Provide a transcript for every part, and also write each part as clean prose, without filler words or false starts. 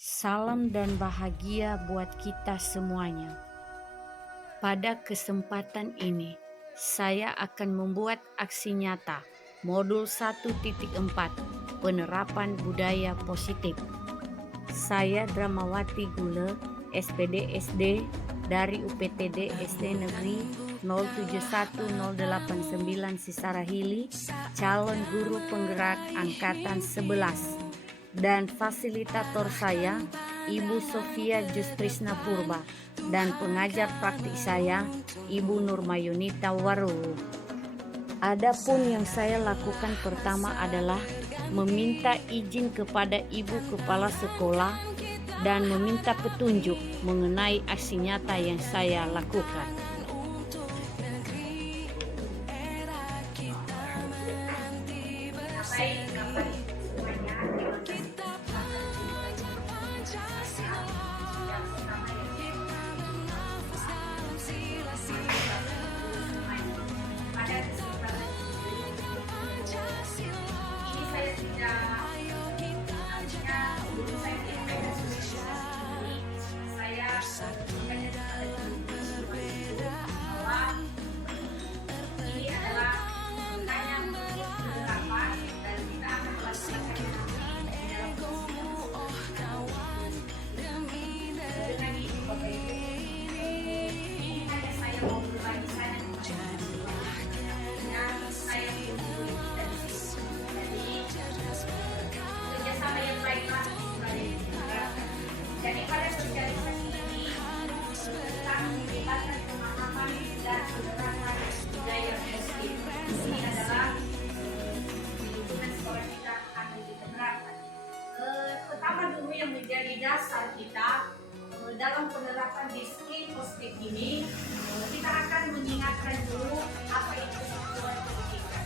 Salam dan bahagia buat kita semuanya. Pada kesempatan ini, saya akan membuat aksi nyata modul 1.4 penerapan budaya positif. Saya Dramawati Gule, SPD SD dari UPTD SD Negeri 071089 Sisarahili, calon guru penggerak angkatan 11. Dan fasilitator saya Ibu Sofia Justrisna Purba dan pengajar praktik saya Ibu Nurmayunita Waru. Adapun yang saya lakukan pertama adalah meminta izin kepada Ibu Kepala Sekolah dan meminta petunjuk mengenai aksi nyata yang saya lakukan. Jadi pada sosialisasi ini kita melibatkan pemahaman dan penerapan budaya positif. Ini adalah lingkungan sekolah kita akan diterapkan. Pertama dulu yang menjadi dasar kita dalam penerapan disiplin positif ini, kita akan mengingatkan dulu apa itu tujuan pendidikan.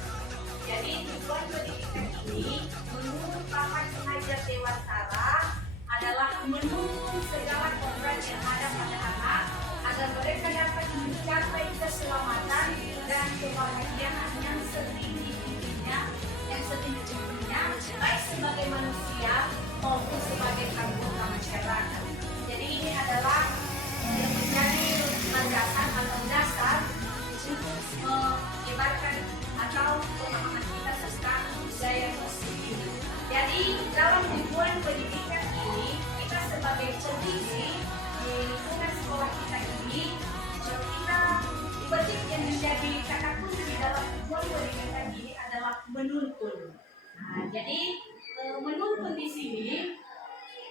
Jadi tujuan pendidikan ini menurut Bapak Pengajar Dewantara adalah menuntun segala program yang ada pada anak agar mereka dapat mencapai keselamatan dan kebahagiaan yang setinggi-tingginya, baik sebagai manusia maupun sebagai anggota masyarakat. Jadi ini adalah yang menjadi landasan atau dasar untuk menyebarkan atau pemahaman kita tentang budaya positif. Jadi dalam tujuan pendidikan ini, kita sebagai pendidik di lingkungan sekolah kita ini, kita penting yang menjadi kata kunci di dalam tujuan pendidikan ini adalah menuntun. Jadi menuntun di sini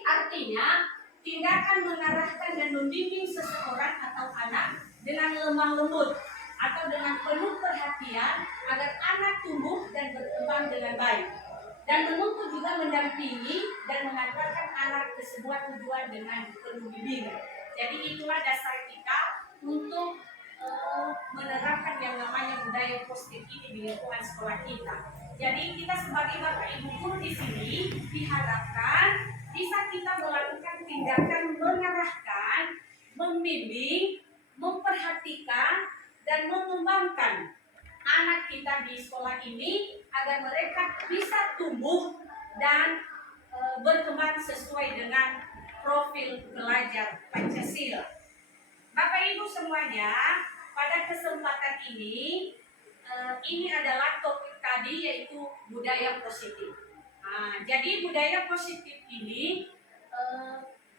artinya tindakan mengarahkan dan membimbing seseorang atau anak dengan lemah lembut atau dengan penuh perhatian agar anak tumbuh dan berkembang dengan baik. Dan menuntut juga mendampingi dan mengantarkan anak ke sebuah tujuan dengan penuh bimbingan. Jadi itulah dasar kita untuk menerapkan yang namanya budaya positif ini di lingkungan sekolah kita. Jadi kita sebagai Bapak Ibu guru di sini diharapkan bisa kita melakukan tindakan mengarahkan, membimbing, memperhatikan, dan mengembangkan anak kita di sekolah ini agar mereka bisa tumbuh dan berkembang sesuai dengan profil pelajar Pancasila. Bapak Ibu semuanya, pada kesempatan ini adalah topik tadi yaitu budaya positif. Jadi budaya positif ini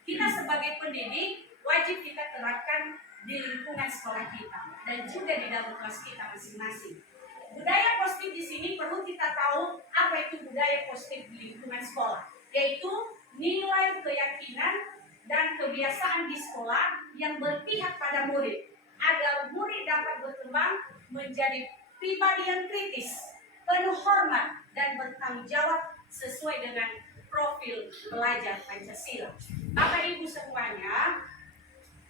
kita sebagai pendidik wajib kita terapkan di lingkungan sekolah kita dan juga di dalam kelas kita masing-masing. Budaya positif di sini perlu kita tahu apa itu budaya positif di lingkungan sekolah, yaitu nilai, keyakinan, dan kebiasaan di sekolah yang berpihak pada murid agar murid dapat berkembang menjadi pribadi yang kritis, penuh hormat, dan bertanggung jawab sesuai dengan profil pelajar Pancasila. Bapak Ibu semuanya,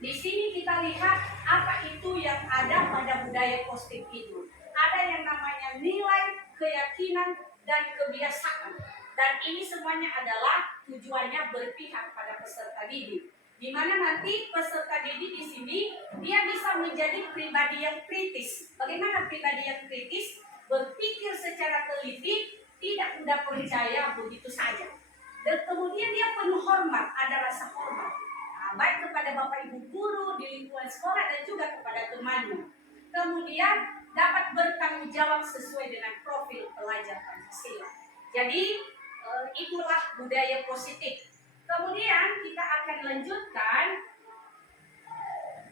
di sini kita lihat apa itu yang ada pada budaya positif itu. Ada yang namanya nilai, keyakinan, dan kebiasaan. Dan ini semuanya adalah tujuannya berpihak pada peserta didik. Di mana nanti peserta didik di sini dia bisa menjadi pribadi yang kritis. Bagaimana pribadi yang kritis? Berpikir secara teliti, tidak mudah percaya begitu saja. Dan kemudian dia penuh hormat, ada kepada Bapak Ibu guru di lingkungan sekolah dan juga kepada temannya. Kemudian dapat bertanggung jawab sesuai dengan profil pelajar Pancasila. Jadi itulah budaya positif. Kemudian kita akan lanjutkan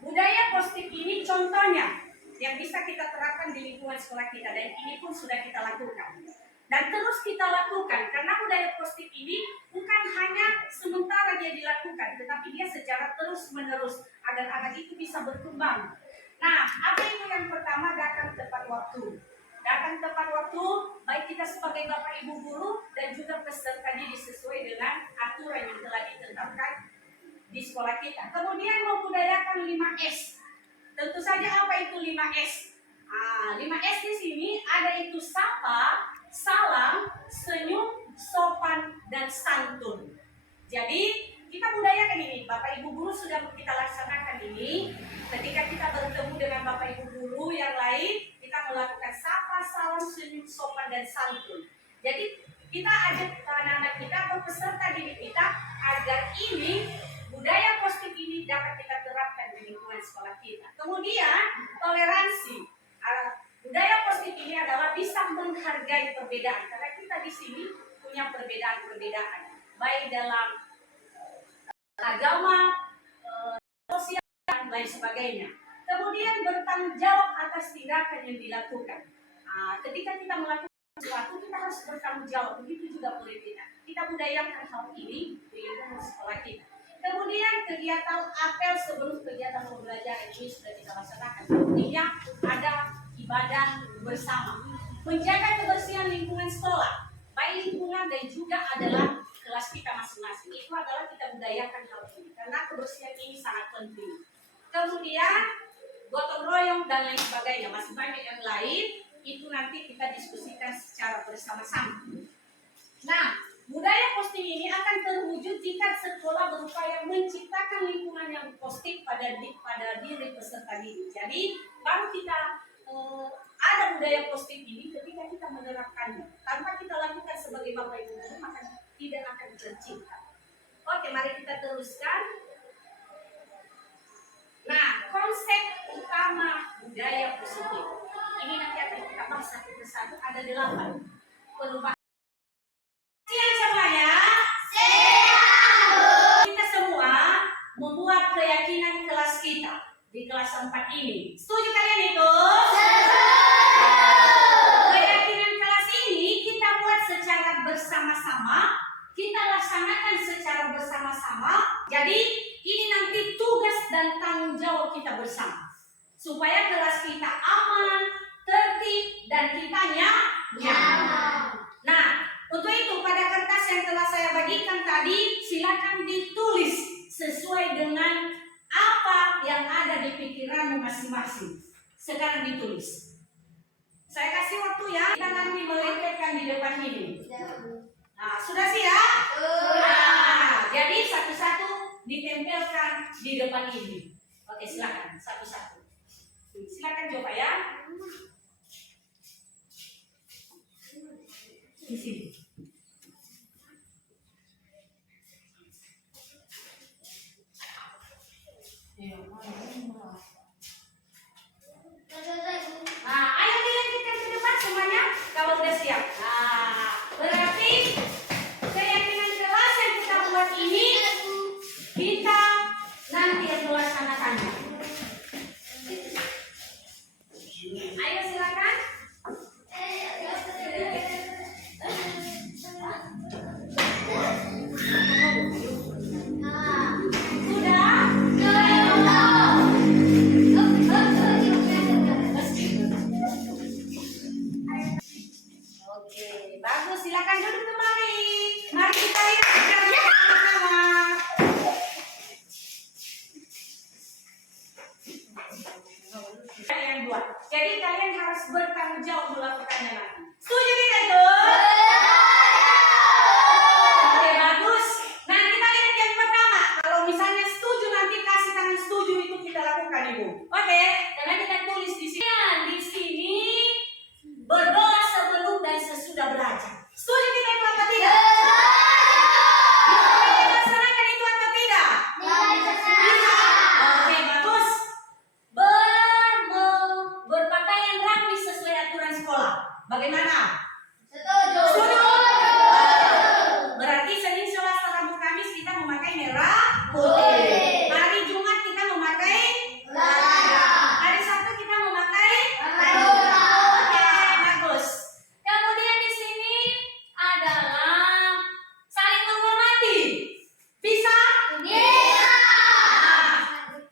budaya positif ini, contohnya yang bisa kita terapkan di lingkungan sekolah kita, dan ini pun sudah kita lakukan dan terus kita lakukan, karena budaya positif ini bukan hanya sementara dia dilakukan, tetapi dia secara terus menerus agar anak itu bisa berkembang. Nah, apa itu yang pertama? Datang tepat waktu. Datang tepat waktu, baik kita sebagai Bapak Ibu guru dan juga peserta didik sesuai dengan aturan yang telah ditetapkan di sekolah kita. Kemudian membudayakan 5S. Tentu saja apa itu 5S? 5S di sini ada itu sapa, salam, senyum, sopan, dan santun. Jadi kita budayakan ini, Bapak Ibu guru sudah kita laksanakan ini. Ketika kita bertemu dengan Bapak Ibu guru yang lain, kita melakukan sapa, salam, senyum, sopan, dan santun. Jadi kita ajak anak-anak kita atau peserta didik kita agar ini budaya positif ini dapat kita terapkan di lingkungan sekolah kita. Kemudian toleransi. Budaya positif ini adalah bisa menghargai perbedaan, karena kita di sini punya perbedaan-perbedaan, baik dalam agama, sosial, dan lain sebagainya. Kemudian bertanggung jawab atas tindakan yang dilakukan. Ketika kita melakukan sesuatu, kita harus bertanggung jawab. Begitu juga boleh kita budayakan hal ini di lingkungan sekolah kita. Kemudian kegiatan apel sebelum kegiatan pembelajaran ini sudah kita laksanakan. Artinya ada ibadah bersama. Menjaga kebersihan lingkungan sekolah, baik lingkungan dan juga adalah kelas kita masing-masing. Itu adalah kita budayakan hal ini, karena kebersihan ini sangat penting. Kemudian gotong royong dan lain sebagainya, masih banyak yang lain. Itu nanti kita diskusikan secara bersama-sama. Nah, budaya positif ini akan terwujud jika sekolah berupaya menciptakan lingkungan yang positif pada diri peserta didik. Jadi baru kita ada budaya positif ini ketika kita menerapkannya. Tanpa kita lakukan sebagai Bapak Ibu guru, maka tidak akan tercipta. Oke, mari kita teruskan. Nah, konsep utama budaya positif ini nanti akan kita bahas satu persatu. Ada 8 perubahan. Semuanya, kita semua membuat keyakinan kelas kita di kelas 4 ini. Setuju kalian itu? Keyakinan kelas ini kita buat secara bersama-sama, kita laksanakan secara bersama-sama. Jadi ini nanti tugas dan tanggung jawab kita bersama, supaya kelas kita aman, tertib, dan kitanya nyaman. Nah, untuk itu pada kertas yang telah saya bagikan tadi, silakan ditulis sesuai dengan apa yang ada di pikiranmu masing-masing. Sekarang ditulis. Saya kasih waktu ya, kita nanti melemparkan di depan ini. Nah, sudah siap? Nah, jadi satu-satu ditempelkan di depan ini. Oke, silakan satu-satu. Silakan coba ya. Di sini. Nah, ayo dilanjutkan ke depan semuanya kalau udah siap. Nah, berarti keyakinan kelas yang kita buat ini kita nanti yang melaksanakannya. Ayo silakan. Bagus, silakan duduk kembali. Mari kita lihat bersama-sama. Kalian buat. Jadi kalian harus bertanggung jawab melakukannya nanti. Setuju kita itu? Oke, bagus. Nah, kita lihat yang pertama. Kalau misalnya setuju, nanti kasih tangan setuju, itu kita lakukan, Ibu. Oke, karena kita tulis di sini. Di sini berdoa sebelum dan sesudah belajar. Setuju kita itu atau tidak? Bisa kita laksanakan itu atau tidak? Bisa. memakai merah putih. Hari Jumat kita memakai oranye. Hari Sabtu kita memakai oranye. Oke, bagus. Kemudian di sini adalah saling menghormati. Bisa? Bisa.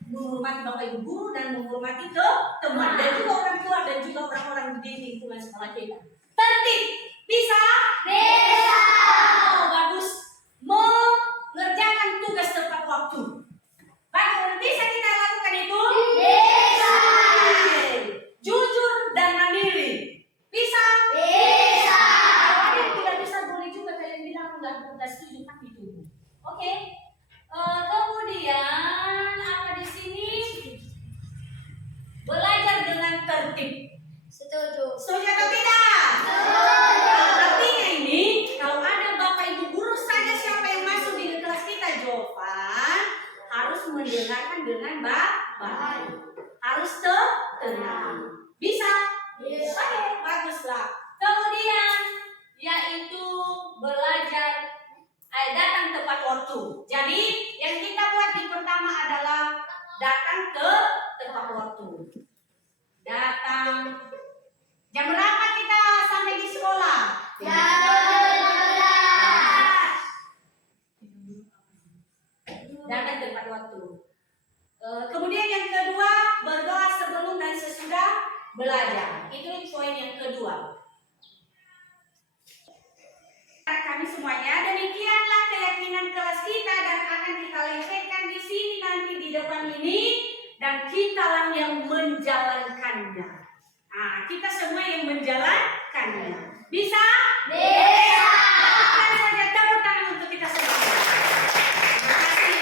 Menghormati Bapak Ibu guru dan menghormati teman dan juga orang tua dan juga orang-orang di lingkungan sekolah kita. Tertib. Bisa? Bisa. Oh, bagus. Mengerjakan tugas tepat waktu. Bagus. Bisa kita lakukan itu? Bisa. Jujur dan mandiri. Bisa? Bisa. Kalau ada yang tidak bisa boleh juga kalian bilang enggak setuju kan itu. Oke. Kemudian apa di sini? Belajar dengan tertib. Setuju. Setuju atau tidak? Artinya ini kalau ada Bapak Ibu guru saja siapa yang masuk di kelas kita Jovan harus mendengarkan dengan baik. Harus tenang. Bisa? Bisa. Oke, baguslah. Kemudian yaitu belajar datang tepat waktu. Jadi yang kita buat di pertama adalah datang ke tepat waktu. Datang. Jam berapa kita sampai di sekolah? Datang tepat waktu. Kemudian yang kedua, berdoa sebelum dan sesudah belajar. Itu poin yang kedua. Kami semuanya, demikianlah keyakinan kelas kita dan akan kita lengkapkan di sini nanti di depan ini dan kitalah yang menjalankannya. Nah, kita semua yang menjalankannya. Bisa? Bisa. Lakukan saja, tepuk tangan untuk kita semua. Terima kasih.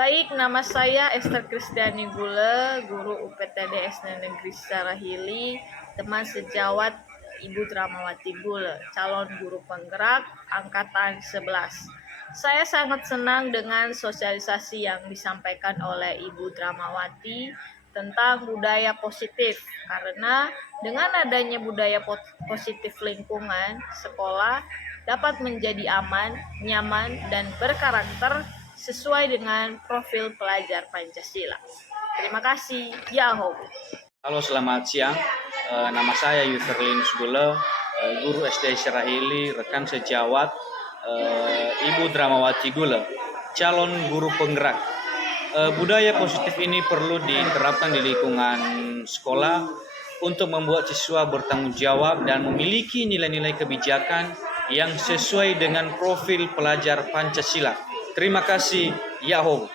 Baik, nama saya Esther Kristiani Gule, guru UPTD SD Negeri Sarahili, teman sejawat Ibu Dramawati Gule, calon guru penggerak angkatan 11. Saya sangat senang dengan sosialisasi yang disampaikan oleh Ibu Dramawati tentang budaya positif, karena dengan adanya budaya positif lingkungan sekolah dapat menjadi aman, nyaman, dan berkarakter sesuai dengan profil pelajar Pancasila. Terima kasih. Yahoo. Halo, selamat siang. Nama saya Yusrlinus Gule, guru SD Sarahili, rekan sejawat Ibu Dramawati Gule, calon guru penggerak. Budaya positif ini perlu diterapkan di lingkungan sekolah untuk membuat siswa bertanggung jawab dan memiliki nilai-nilai kebijakan yang sesuai dengan profil pelajar Pancasila. Terima kasih. Yahoo.